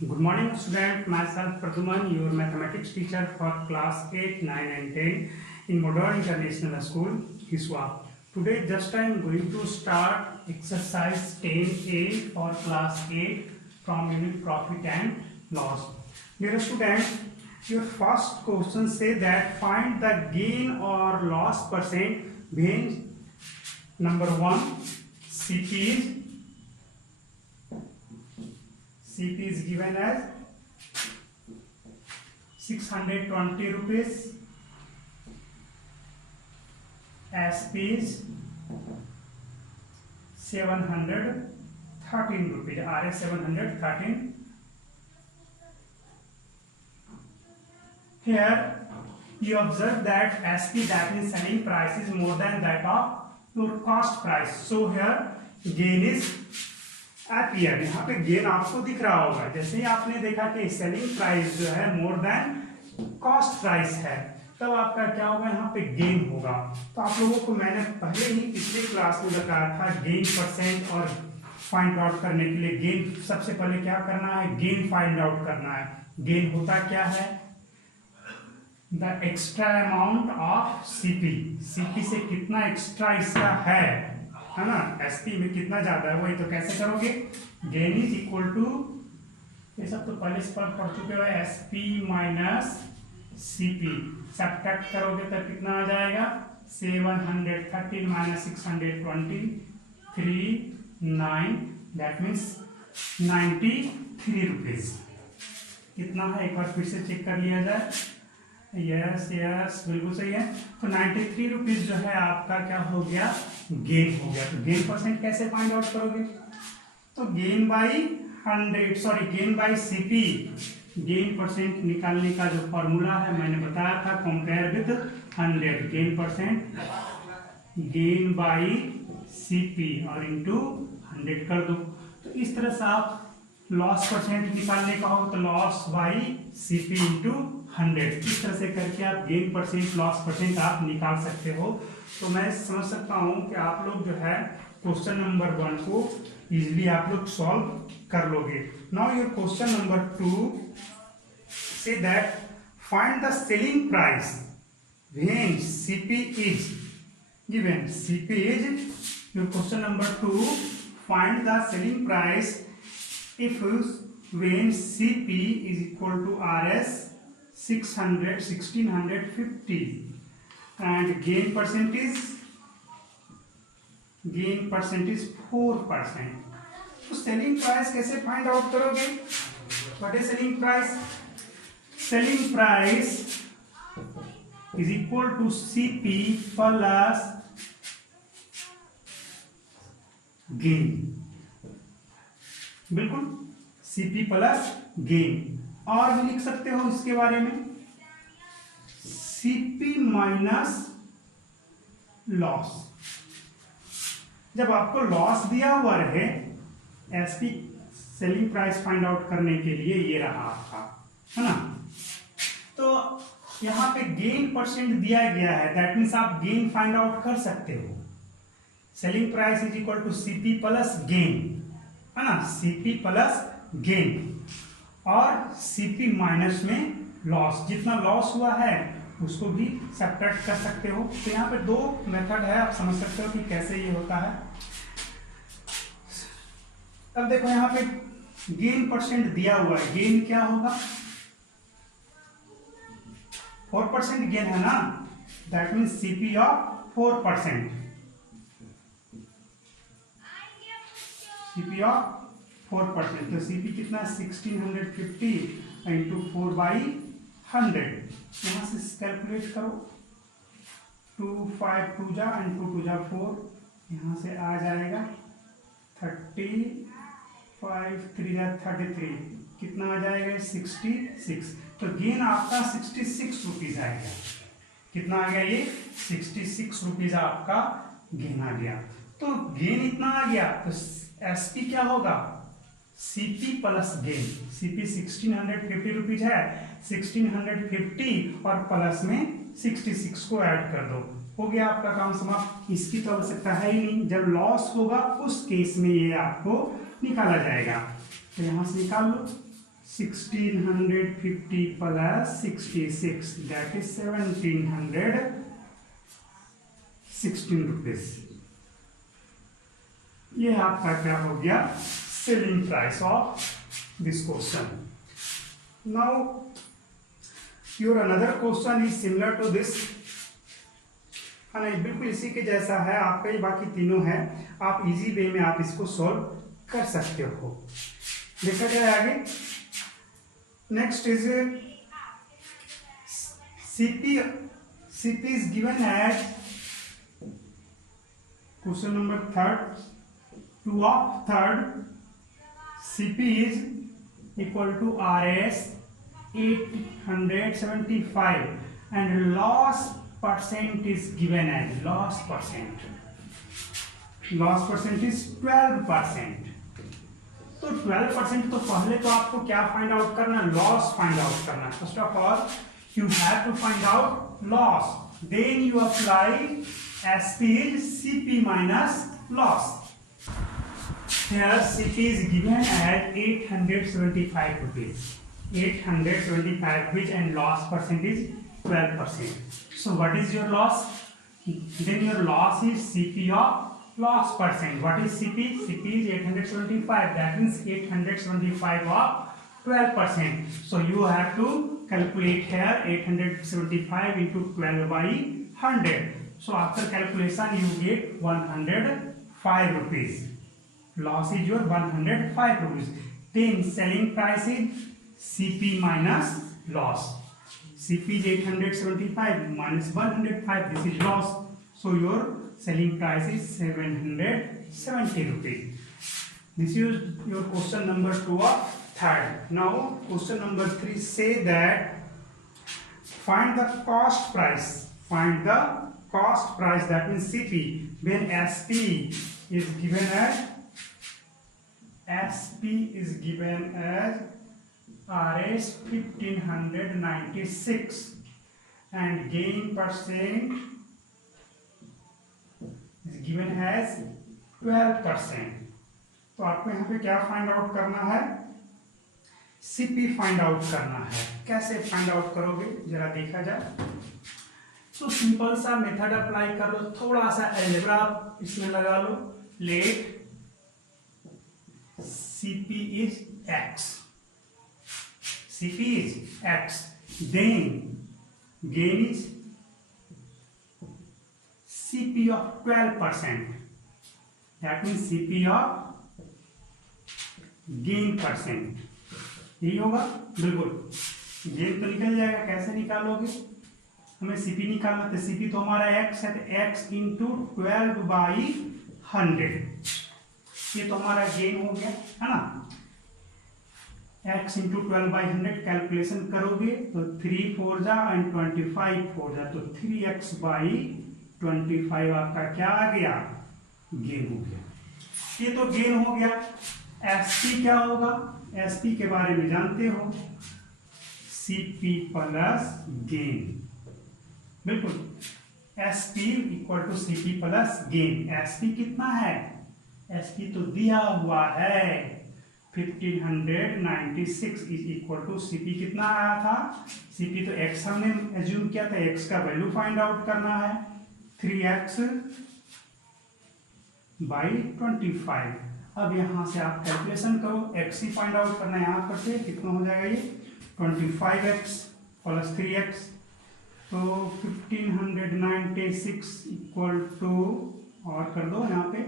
Good morning, student. Myself Praduman, your mathematics teacher for class 8, 9 and 10 in Modern International School, Hiswa. Today just I am going to start exercise 10A for class 8 from unit profit and loss. Dear student, your first question say that find the gain or loss percent when number 1 CP is given as 620 rupees, SP is 713 rupees, RS 713. Here you observe that SP, that means selling price, is more than that of your cost price. So here gain is appear. यहाँ पे gain आपको दिख रहा होगा, जैसे ही आपने देखा कि सेलिंग प्राइस जो है मोर देन कॉस्ट प्राइस है, तब आपका क्या होगा, यहाँ पे गेन होगा। तो आप लोगों को मैंने पहले ही पिछले क्लास में बताया था गेन परसेंट और फाइंड आउट करने के लिए गेन सबसे पहले क्या करना है, गेन फाइंड आउट करना है। गेन होता क्या है, the extra amount of CP, CP से कितना एक्स्ट्रा इसका है ना, एसपी में कितना ज्यादा है, वही तो कैसे करोगे, गेन इज इक्वल टू, ये सब तो पहले से पढ़ चुके हो, एसपी माइनस सीपी, सब्ट्रैक्ट करोगे तो कितना आ जाएगा, 713 माइनस 623, 9, दैट मीन्स 93 रुपीज। कितना है एक बार फिर से चेक कर लिया जाए, यस यस बिल्कुल सही है। तो 93 रुपीज जो है आपका क्या हो गया, गेन हो गया। तो गेन परसेंट कैसे फाइंड आउट करोगे, तो gain by 100, sorry gain by CP, gain percent निकालने का जो फॉर्मूला है मैंने बताया था, compare with 100, gain percent gain by CP और इनटू 100 कर दो। तो इस तरह से आप लॉस परसेंट निकालने का हो तो लॉस बाई सीपी इंटू 100, इस तरह से करके आप गेन परसेंट लॉस परसेंट आप निकाल सकते हो। तो मैं समझ सकता हूं कि आप लोग जो है क्वेश्चन नंबर 1 को इजीली आप लोग सॉल्व कर लोगे। Now your question number 2 say that find the selling price when CP is given, CP is, your question number 2, find the selling price if when CP is equal to RS 1650 and gain percentage 4%। तो selling price कैसे find out करोगे, what is selling price, selling price is equal to CP plus gain, बिल्कुल CP plus gain. और भी लिख सकते हो इसके बारे में, सीपी माइनस लॉस। जब आपको लॉस दिया हुआ रहे, SP selling price find out करने के लिए ये रहा आपका, है ना। तो यहां पे गेन परसेंट दिया गया है, दैट मीन्स आप गेन फाइंड आउट कर सकते हो। Selling price is equal to CP plus gain, है ना, सीपी प्लस गेन और सीपी माइनस में लॉस, जितना लॉस हुआ है उसको भी सब्ट्रैक्ट कर सकते हो। तो यहाँ पे 2 मेथड है, आप समझ सकते हो कि कैसे ये होता है। अब देखो यहाँ पे गेन परसेंट दिया हुआ है, गेन क्या होगा, 4% गेन है ना, that means CP of 4%, CP of 4%। तो सीपी कितना, 1650 इंटू 4/100, यहाँ से कैलकुलेट करो, 2 5 2 जा एंड 2 2 जा 4, यहाँ से आ जाएगा 35 3 जा 33, कितना आ जाएगा 66। तो गेन आपका 66 रुपीज आएगा। कितना आ गया, ये 66 रुपीज आपका गेन आ गया। तो गेन इतना आ गया, तो एसपी क्या होगा, CP plus gain. CP 1650 rupees है, 1650 और प्लस में 66 को ऐड कर दो, हो गया आपका काम समाप्त। इसकी तो आवश्यकता है ही नहीं, जब लॉस होगा उस केस में ये आपको निकाला जाएगा। तो यहां से निकाल लो 1650 plus 66, that is 1716 रुपीज। ये आपका क्या हो गया, selling price of this question. Now your another question is similar to this, है ना, बिल्कुल इसी के जैसा है आपका, ये बाकी तीनों है, आप इजी वे में आप इसको सॉल्व कर सकते हो। देखा जाए आगे, next is CP is given as question number third, 2 of third, CP is equal to RS 875 and loss percent is given as loss percent is 12%। तो 12% तो पहले तो आपको क्या फाइंड आउट करना, लॉस फाइंड आउट करना। First of all you have to find out loss, then you apply SP is CP minus loss। Here CP is given as 875 rupees, 875 which and loss percent is 12%. So what is your loss? Then your loss is CP of loss percent. What is CP? CP is 875. That means 875 of 12%. So you have to calculate here 875 into 12 by 100. So after calculation you get 105 rupees. Loss is your 105 rupees. Then selling price is CP minus loss. CP is 875 minus 105. This is loss. So your selling price is 770 rupees. This is your question number 2 of third. Now question number 3 say that find the cost price. Find the cost price, that means CP, when SP is given as RS 1596 and gain percent is given as 12%। तो आपको यहाँ पे क्या find out करना है, CP find out करना है। कैसे फाइंड आउट करोगे जरा देखा जाए। तो सिंपल सा मेथड अप्लाई कर लो, थोड़ा सा अलजेब्रा इसमें लगा लो। Let CP is X, CP is X, then gain is CP of 12%, that means CP of gain percent, यही होगा। बिल्कुल गेन तो निकल जाएगा, कैसे निकालोगे, हमें CP निकालना, तो CP तो हमारा X है, तो X इंटू 12 बाई 100, ये तो हमारा गेन हो गया, है ना। X इंटू 12 बाई 100 कैलकुलेशन करोगे तो 3 4 जा एंड 25 4 जा, तो 3x बाई 25 आपका क्या आ गया, गेन हो गया। ये तो गेन हो गया। SP क्या होगा, SP के बारे में जानते हो, CP प्लस गेन। बिल्कुल SP equal to CP plus gain. SP कितना है, SP तो दिया हुआ है 1596 इज इक्वल टू CP कितना आया था, CP तो X हमने एज्यूम किया था, X का वैल्यू फाइंड आउट करना है 3x बाई 25। अब यहाँ से आप कैलकुलेशन करो, X ही फाइंड आउट करना है, यहाँ पर से कितना हो जाएगा ये 25x प्लस 3x, तो 1596 इक्वल टू, और कर दो यहाँ पे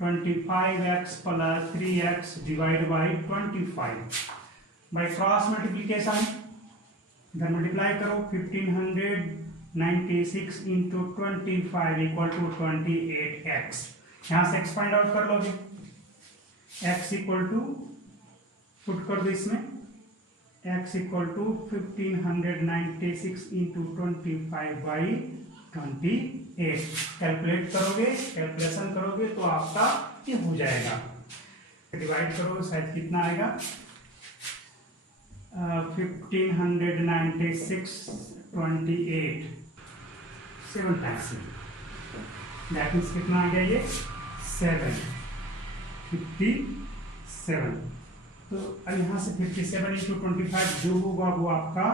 25x plus 3x divide by 25 by cross multiplication, इधर मल्टीप्लाई करो 1596 इंटू 25 इक्वल टू 28x। यहाँ से x फाइंड आउट कर लोगे, x इक्वल टू पुट कर दो इसमें, x equal to 1596 into 25 by 28। Calculate करोगे, कैलकुलेशन करोगे तो आपका ये हो जाएगा। डिवाइड करो शायद कितना आएगा, 1596 28 7 टाइम्स, दैट मीन्स कितना आ गया ये 757। तो अब यहाँ से 57 इंटू 25 जो होगा वो आपका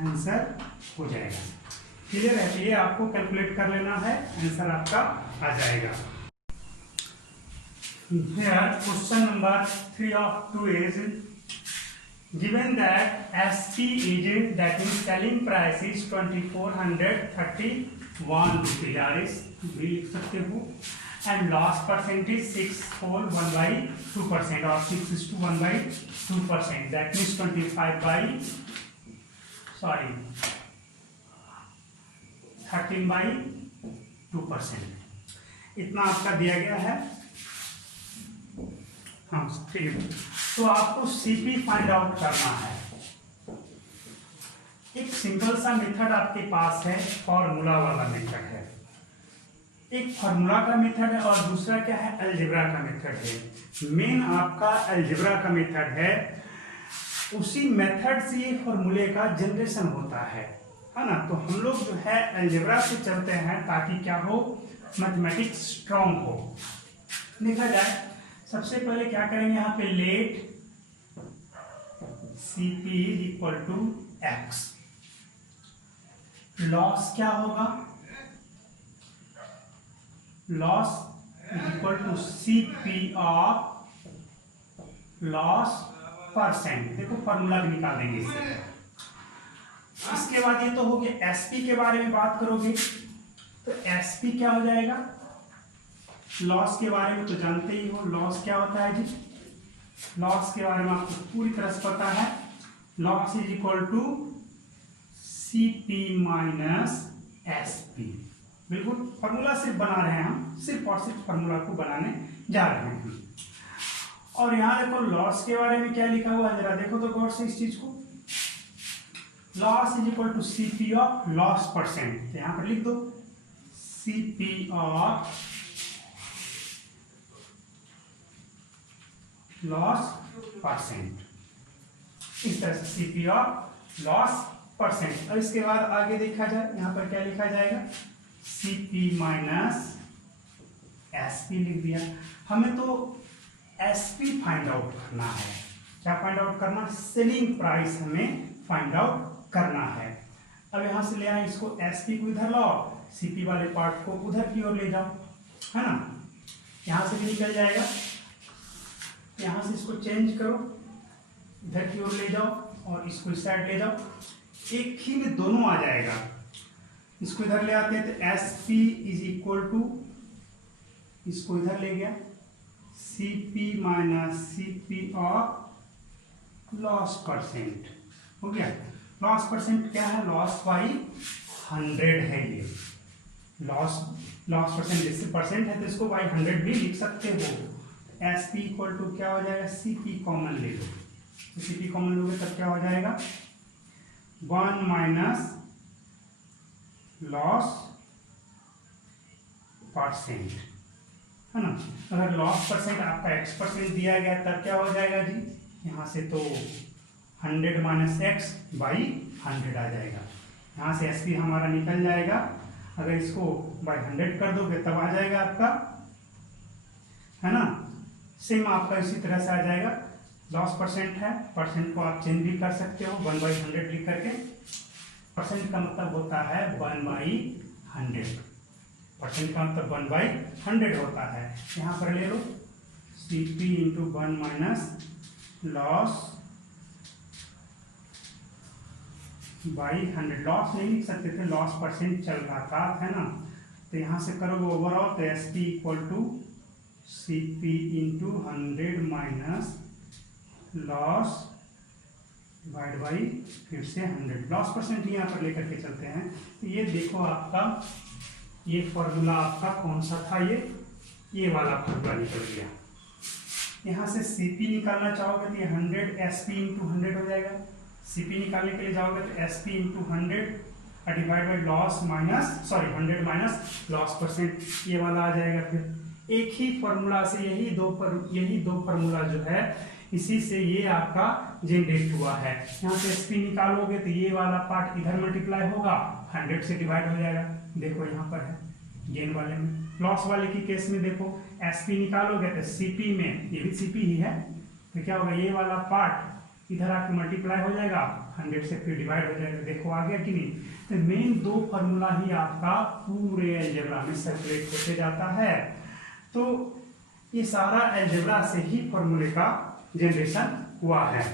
आंसर हो जाएगा। क्लियर है? ये आपको कैलकुलेट कर लेना है, आंसर आपका आ जाएगा। Here question number 3 of 2 is given that SP is, that means selling price is 2431 रुपये, भी लिख सकते हो, and loss percentage 6/1/2% or 6:1/2%, that means 13/2%, इतना आपका दिया गया है। हाँ ठीक है, तो आपको सीपी फाइंड आउट करना है। एक सिंपल सा मेथड आपके पास है, फॉर्मूला वाला मेथड है। एक फॉर्मूला का मेथड है और दूसरा क्या है, अलजेब्रा का मेथड है। मेन आपका अलजेब्रा का मेथड है, उसी मेथड से ये फॉर्मूले का जनरेशन होता है ना। तो हम लोग जो है अलजेब्रा से चलते हैं ताकि क्या हो, मैथमेटिक्स स्ट्रांग हो। देखा जाए सबसे पहले क्या करेंगे, यहाँ पे let CP is equal to x, loss क्या होगा, loss is equal to CP of loss percent. देखो फॉर्मूला भी निकाल देंगे इससे। इसके बाद ये तो हो गया, SP के बारे में बात करोगे तो SP क्या हो जाएगा, लॉस के बारे में तो जानते ही हो, लॉस क्या होता है जी, लॉस के बारे में आपको पूरी तरह से पता है। Loss is equal to CP minus SP, बिल्कुल फॉर्मूला सिर्फ बना रहे हैं हम, सिर्फ और सिर्फ फॉर्मूला को बनाने जा रहे हैं। और यहाँ देखो लॉस के बारे में क्या लिखा हुआ है, जरा देखो तो गौर से इस चीज को। Loss is equal to CP of loss percent, यहाँ पर लिख दो CP ऑफ लॉस परसेंट, इस तरह से CP ऑफ लॉस परसेंट। और इसके बाद आगे देखा जाए, यहाँ पर क्या लिखा जाएगा, CP माइनस SP लिख दिया। हमें तो SP फाइंड आउट करना है। क्या फाइंड आउट करना, सेलिंग प्राइस हमें फाइंड आउट करना है। अब यहाँ से ले आए इसको, SP को इधर लाओ, CP वाले पार्ट को उधर की ओर ले जाओ, है ना। यहाँ से भी निकल जाएगा, यहाँ से इसको चेंज करो, इधर की ओर ले जाओ और इसको इस साइड ले जाओ, एक ही में दोनों आ जाएगा। इसको इधर ले आते हैं तो SP इज इक्वल टू, इसको इधर ले गया CP minus CP of loss percent हो गया। लॉस परसेंट क्या है, लॉस बाई 100 है ये, लॉस परसेंट जैसे परसेंट है तो इसको बाई 100 भी लिख सकते हो। SP इक्वल टू क्या हो जाएगा, CP कॉमन ले लो, तो CP कॉमन लोगे तब क्या हो जाएगा, 1 माइनस लॉस परसेंट, है ना। अगर लॉस परसेंट आपका X% दिया गया तब क्या हो जाएगा जी, यहाँ से तो 100 माइनस X बाई 100 आ जाएगा। यहाँ से SP हमारा निकल जाएगा, अगर इसको बाई 100 कर दोगे तब आ जाएगा आपका, है ना। सेम आपका इसी तरह से आ जाएगा। लॉस परसेंट है, परसेंट को आप चेंज भी कर सकते हो 1/100 लिख करके। परसेंट का मतलब होता है 1/100, परसेंट का मतलब 1/100 होता है। यहाँ पर ले लो CP into 1 minus loss by 100। Loss नहीं लिख सकते थे, लॉस परसेंट चल रहा था, है ना। तो यहाँ से करोगे ओवरऑल तो SP equal to CP into 100 minus loss divide by फिर से 100। लॉस परसेंट यहाँ पर लेकर के चलते हैं तो ये देखो आपका ये फॉर्मूला आपका कौन सा था, ये वाला फॉर्मूला निकल गया। यहाँ से CP निकालना चाहोगे तो ये 100 SP इंटू 100 हो जाएगा। CP निकालने के लिए जाओगे तो SP into 100 divide by loss minus 100 minus loss percent, ये वाला आ जाएगा। फिर एक ही फॉर्मूला से यही दो फॉर्मूला जो है इसी से ये आपका जनरेट हुआ है। यहाँ से SP निकालोगे तो ये वाला पार्ट इधर मल्टीप्लाई होगा, 100 से डिवाइड हो जाएगा। देखो यहाँ पर है गेन वाले में। लॉस वाले की केस में देखो SP निकालोगे तो CP में, ये भी CP ही है, तो तो क्या होगा, ये वाला पार्ट इधर आके मल्टीप्लाई हो जाएगा 100 से, फिर डिवाइड हो जाएगा। देखो आ गया कि नहीं। तो मेन दो फॉर्मूला ही आपका पूरे अलजेब्रा में सर्कुलेट होते जाता है। तो ये सारा अलजेब्रा से ही फॉर्मूले का जनरेशन हुआ है।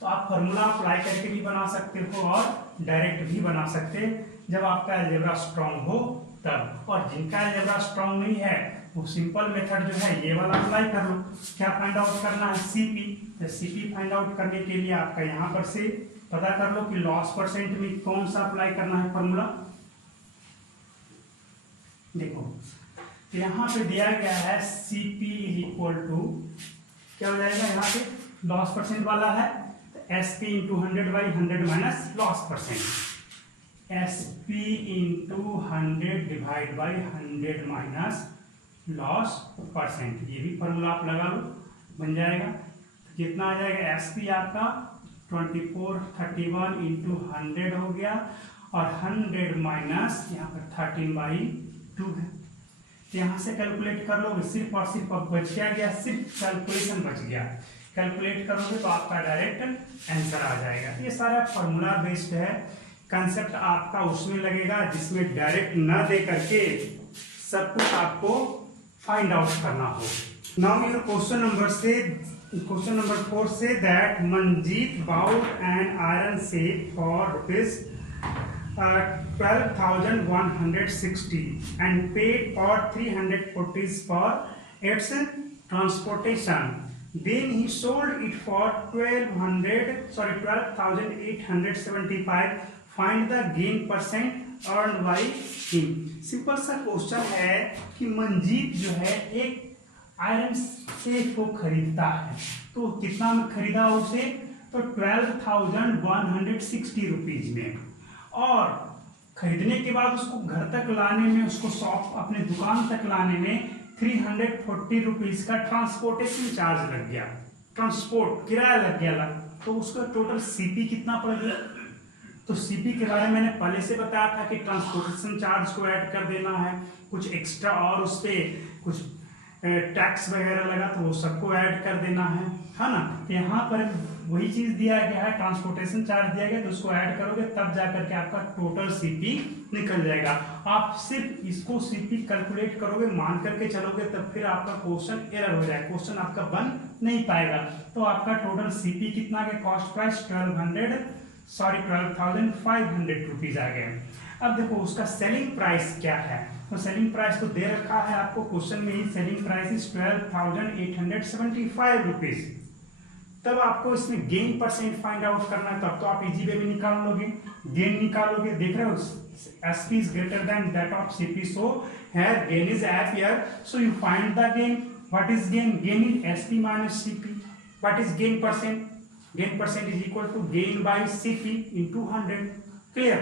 तो आप फॉर्मूला अप्लाई करके भी बना सकते हो और डायरेक्ट भी बना सकते हैं जब आपका अलजेब्रा स्ट्रांग हो तब। और जिनका अलजेब्रा स्ट्रांग नहीं है वो सिंपल मेथड जो है ये वाला अप्लाई कर लो। क्या फाइंड आउट करना है, सीपी। तो सीपी फाइंड आउट करने के लिए आपका यहाँ पर से पता कर लो कि लॉस परसेंट में कौन सा अप्लाई करना है फॉर्मूला। देखो तो यहाँ पे दिया गया है सीपी इज इक्वल टू, क्या हो जाएगा यहाँ पे, लॉस परसेंट वाला है SP into 100/100 minus loss percent. SP into 100 divide by 100 minus loss percent. ये भी फॉर्मूला आप लगा लो, बन जाएगा। कितना आ जाएगा, एसपी आपका 2431 इंटू 100 हो गया और 100 माइनस यहाँ पर 13/2 है। तो यहाँ से कैलकुलेट कर लो, सिर्फ और सिर्फ अब बच गया, सिर्फ कैलकुलेशन बच गया। कैलकुलेट करोगे तो आपका डायरेक्ट आंसर आ जाएगा। ये सारा फॉर्मूला बेस्ड है, कंसेप्ट आपका उसमें लगेगा जिसमें डायरेक्ट ना दे करके सब कुछ आपको फाइंड आउट करना हो। Now your question number 4 say that Manjeet bought an iron safe for rupees 12,160 and paid for 340 for its transportation. Then he sold it for 12,875. Find the gain percent earned by him. Simple सा question है कि मंजीत जो है एक iron safe को खरीदता है। तो कितना में खरीदा उसे, तो 12,160 रुपीज में। और खरीदने के बाद उसको घर तक लाने में, उसको शॉप अपने दुकान तक लाने में 340 रुपीज का ट्रांसपोर्टेशन चार्ज लग गया, ट्रांसपोर्ट किराया लग गया। तो उसका टोटल सीपी कितना पड़ गया। तो सीपी के बारे में मैंने पहले से बताया था कि ट्रांसपोर्टेशन चार्ज को ऐड कर देना है, कुछ एक्स्ट्रा और उस पर कुछ टैक्स वगैरह लगा तो वो सबको ऐड कर देना है ना। तो यहाँ पर वही चीज दिया गया है, ट्रांसपोर्टेशन चार्ज दिया गया, तो उसको ऐड करोगे तब जाकर के आपका टोटल सीपी निकल जाएगा। आप सिर्फ इसको सीपी कैलकुलेट करोगे, मान करके चलोगे, तब फिर आपका क्वेश्चन एरर हो जाएगा, क्वेश्चन आपका बन नहीं पाएगा। तो आपका टोटल सीपी कितना है, कॉस्ट प्राइस 12,500 रुपीज आ गए। अब देखो उसका सेलिंग प्राइस क्या है। तो सेलिंग प्राइस तो दे रखा है आपको क्वेश्चन में ही, सेलिंग प्राइस इज 12,875 रुपीज। तब आपको इसमें गेन परसेंट फाइंड आउट करना है, तब तो आप इजी वे में निकाल लोगे, गेन निकालोगे। देख रहे हो SP is greater than that of CP, so here gain is here, so you find the gain. What is gain, gain is SP minus CP. What is gain percent, gain percent is equal to gain by CP into 100। Clear.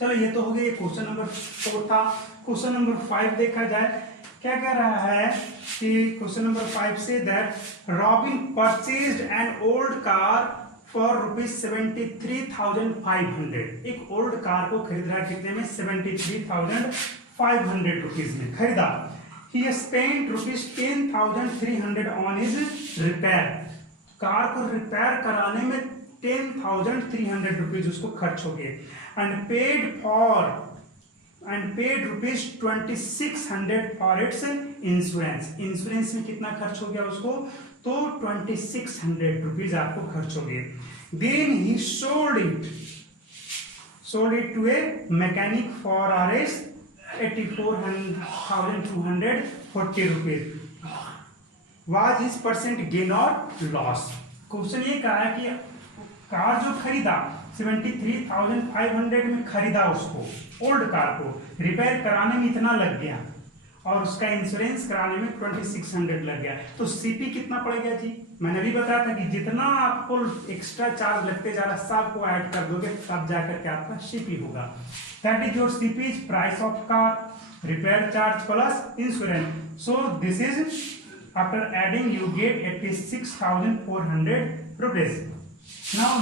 चलो ये तो हो गया, question number 4 था। Question number 5 देखा जाए, क्या कह रहा है कि question number 5 say that robin purchased an old car for ₹73,500। एक ओल्ड कार को खरीद रहा है, कितने में, 73,500 रुपीज में खरीदा। ही spent ₹10,300 on his repair. Car को रिपेयर कराने में 10,300 रुपीज उसको खर्च हो गए। And paid ₹2600 for its insurance. Insurance में कितना खर्च हो गया उसको, तो 2600 रुपीज आपको खर्च हो गए। Then he sold it to a mechanic for ₹84,240 rupees. Was his percent gain और लॉस। क्वेश्चन ये कहा है कि कार जो खरीदा 73,500 में खरीदा, उसको ओल्ड कार को रिपेयर कराने में इतना लग गया और उसका इंश्योरेंस कराने में 2600 लग गया। तो सीपी कितना पड़ गया जी, मैंने भी बताया था कि जितना आपको एक्स्ट्रा चार्ज लगते जा रहा सब को ऐड कर दोगे तब जाकर के आपका सीपी होगा। That is your CP is price of car, repair charge plus insurance. So this is after adding you get 86,400 rupees. Now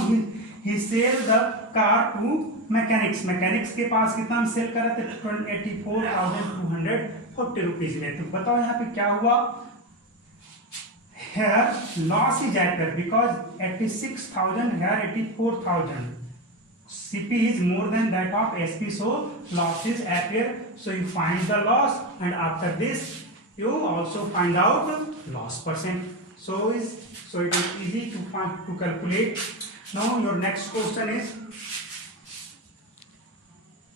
he sell the car to mechanics। Mechanics के पास कितना हम सेल कर रहे थे, 84,240 रुपीज में। तो बताओ यहाँ पे क्या हुआ, here loss is appear because 86,000 here 84,000. CP is more than that of SP, so losses appear. So you find the loss, and after this you also find out loss percent. So it is easy to calculate. Now your next question is